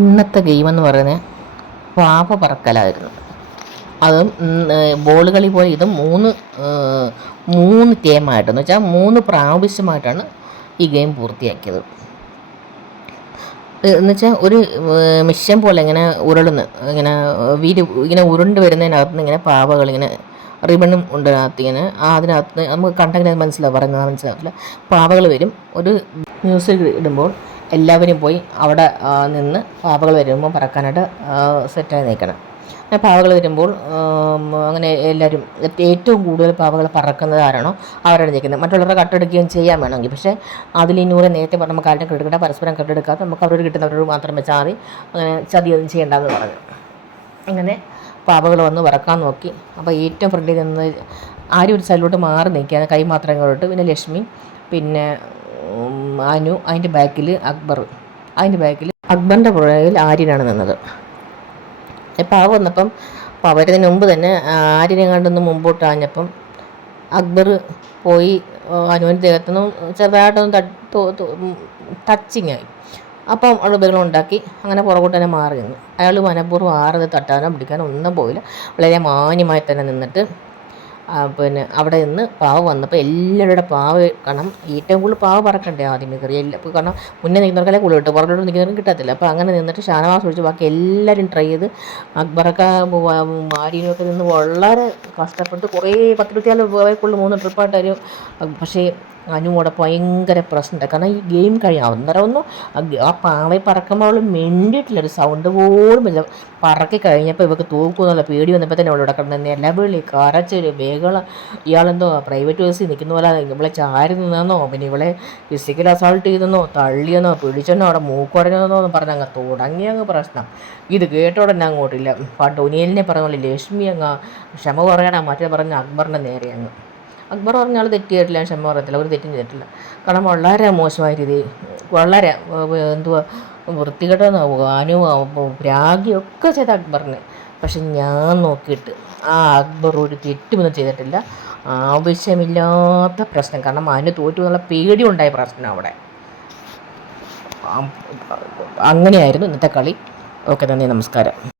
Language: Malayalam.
ഇന്നത്തെ ഗെയിം എന്ന് പറയുന്നത് പാപ പറക്കലായിരുന്നു. അതും ബോൾ കളി പോലെ ഇത് മൂന്ന് മൂന്ന് ഗെയിമായിട്ടെന്ന് വെച്ചാൽ മൂന്ന് പ്രാവശ്യമായിട്ടാണ് ഈ ഗെയിം പൂർത്തിയാക്കിയത്. എന്നുവെച്ചാൽ ഒരു മിഷൻ പോലെ ഇങ്ങനെ ഉരുളുന്ന്. ഇങ്ങനെ വീര് ഇങ്ങനെ ഉരുണ്ട് വരുന്നതിനകത്ത് ഇങ്ങനെ പാവകൾ ഇങ്ങനെ റിബണും ഉണ്ട് അതിനകത്ത് ഇങ്ങനെ അതിനകത്ത് നമുക്ക് കണ്ടെങ്കിൽ മനസ്സിലാവും പറയുന്നത് മനസ്സിലാവില്ല പാവകൾ വരും. ഒരു മ്യൂസിക് ഇടുമ്പോൾ എല്ലാവരും പോയി അവിടെ നിന്ന് പാവകൾ വരുമ്പോൾ പറക്കാനായിട്ട് സെറ്റായി നിൽക്കണം. അങ്ങനെ പാവകൾ വരുമ്പോൾ അങ്ങനെ എല്ലാവരും ഏറ്റവും കൂടുതൽ പാവകൾ പറക്കുന്നത് ആരാണോ അവരാണ് നിൽക്കുന്നത് മറ്റുള്ളവരെ കട്ടെടുക്കുകയും ചെയ്യാൻ വേണമെങ്കിൽ. പക്ഷേ അതിൽ ഈ നൂറ് നേരത്തെ പറഞ്ഞ നമുക്ക് ആരും കെട്ടെടുക്കണ്ട പരസ്പരം കെട്ടെടുക്കാതെ നമുക്ക് അവരോട് കിട്ടുന്നവരോട് മാത്രം ചാറി അങ്ങനെ ചതിയൊന്നും ചെയ്യേണ്ടെന്ന് പറഞ്ഞു. അങ്ങനെ പാവകൾ വന്ന് പറക്കാൻ നോക്കി. അപ്പോൾ ഏറ്റവും ഫ്രണ്ടിൽ നിന്ന് ആരും ഒരു സൈഡിലോട്ട് മാറി നിൽക്കുകയാണ് കൈ മാത്രം ഇങ്ങോട്ട് പിന്നെ ലക്ഷ്മി പിന്നെ അനു അതിന്റെ ബാക്കിൽ അക്ബർ. അതിന്റെ ബാക്കിൽ അക്ബറിന്റെ പുറകിൽ ആര്യനാണ് നിന്നത്. പാവ വന്നപ്പം വരുന്നതിന് മുമ്പ് തന്നെ ആര്യനെ കണ്ടൊന്ന് മുമ്പോട്ട് ആഞ്ഞപ്പം അക്ബർ പോയി അനുവിന്റെ ദേഹത്തുനിന്ന് ചെറുതായിട്ടൊന്ന് ടച്ചിങ് ആയി അപ്പം അവിടെ ബഹളം ഉണ്ടാക്കി അങ്ങനെ പുറകോട്ട് തന്നെ മാറി നിന്നു. അയാൾ മനഃപൂർവം ആറത് തട്ടാനോ പിടിക്കാനോ ഒന്നും പോയില്ല. വളരെ മാന്യമായി തന്നെ നിന്നിട്ട് പിന്നെ അവിടെ നിന്ന് പാവ വന്നപ്പോൾ എല്ലാവരുടെ പാവ് കാരണം ഏറ്റവും കൂടുതൽ പാവ് പറക്കണ്ടേ ആദ്യമേ കയറി. എല്ലാ കാരണം മുന്നേ നിൽക്കുന്നവർക്കല്ലേ കൂടുതൽ കിട്ടും പുറകോട്ട് നിൽക്കുന്നവർക്ക് കിട്ടത്തില്ല. അപ്പോൾ അങ്ങനെ നിന്നിട്ട് ഷാനവാസ് ഒഴിച്ച് ബാക്കി എല്ലാവരും ട്രൈ ചെയ്ത് അക്ബർക്ക ആര്യനൊക്കെ നിന്ന് വളരെ കഷ്ടപ്പെട്ട് കുറേ പത്തിരുപത്തിയാൽ കൂടുതൽ മൂന്ന് ട്രിപ്പായിട്ടൊരു പക്ഷേ അനുമോടെ ഭയങ്കര പ്രശ്നമുണ്ട്. കാരണം ഈ ഗെയിം കഴിയും അന്നേരം ഒന്നും ആ പാവ പറക്കുമ്പോൾ അവൾ മെണ്ടിയിട്ടില്ല. ഒരു സൗണ്ട് പോലും ഇല്ല. പറക്കി കഴിഞ്ഞപ്പോൾ ഇവക്ക് തൂക്കുന്നുള്ള പേടി വന്നപ്പോൾ തന്നെ അവളോട് എല്ലാ നിലവിളി കരച്ചൊരു ബേകള ഇയാളെന്തോ പ്രൈവറ്റ് ബസ്സിൽ നിൽക്കുന്ന പോലെ ഇവളെ ചാരി നിന്നെന്നോ പിന്നെ ഇവളെ ഫിസിക്കൽ അസോൾട്ട് ചെയ്തെന്നോ തള്ളിയെന്നോ പിടിച്ചെന്നോ അവിടെ മൂക്കുടഞ്ഞെന്നോ എന്ന് പറഞ്ഞ് അങ്ങ് തുടങ്ങി അങ്ങ് പ്രശ്നം. ഇത് കേട്ടോടനെ അങ്ങോട്ടില്ല പണ്ട് ഒനിയലിനെ പറഞ്ഞ പോലെ ലക്ഷ്മി അങ്ങ് ക്ഷമ പറയണം മറ്റേ പറഞ്ഞ അക്ബറിന്റെ നേരെ അങ്ങ്. അക്ബർ പറഞ്ഞ ആൾ തെറ്റ് ക്ഷമ പറയത്തില്ല ഒരു തെറ്റും ചെയ്തിട്ടില്ല. കാരണം വളരെ മോശമായ രീതി വളരെ എന്തുവാ വൃത്തികെട്ട അനു രാഗിയൊക്കെ ചെയ്ത അക്ബറിന്. പക്ഷെ ഞാൻ നോക്കിയിട്ട് ആ അക്ബർ ഒരു തെറ്റുമൊന്നും ചെയ്തിട്ടില്ല. ആവശ്യമില്ലാത്ത പ്രശ്നം. കാരണം അതിന് തോറ്റു എന്നുള്ള പേടി ഉണ്ടായ പ്രശ്നം അവിടെ. അങ്ങനെയായിരുന്നു ഇന്നത്തെ കളി. ഓക്കെ നന്ദി നമസ്കാരം.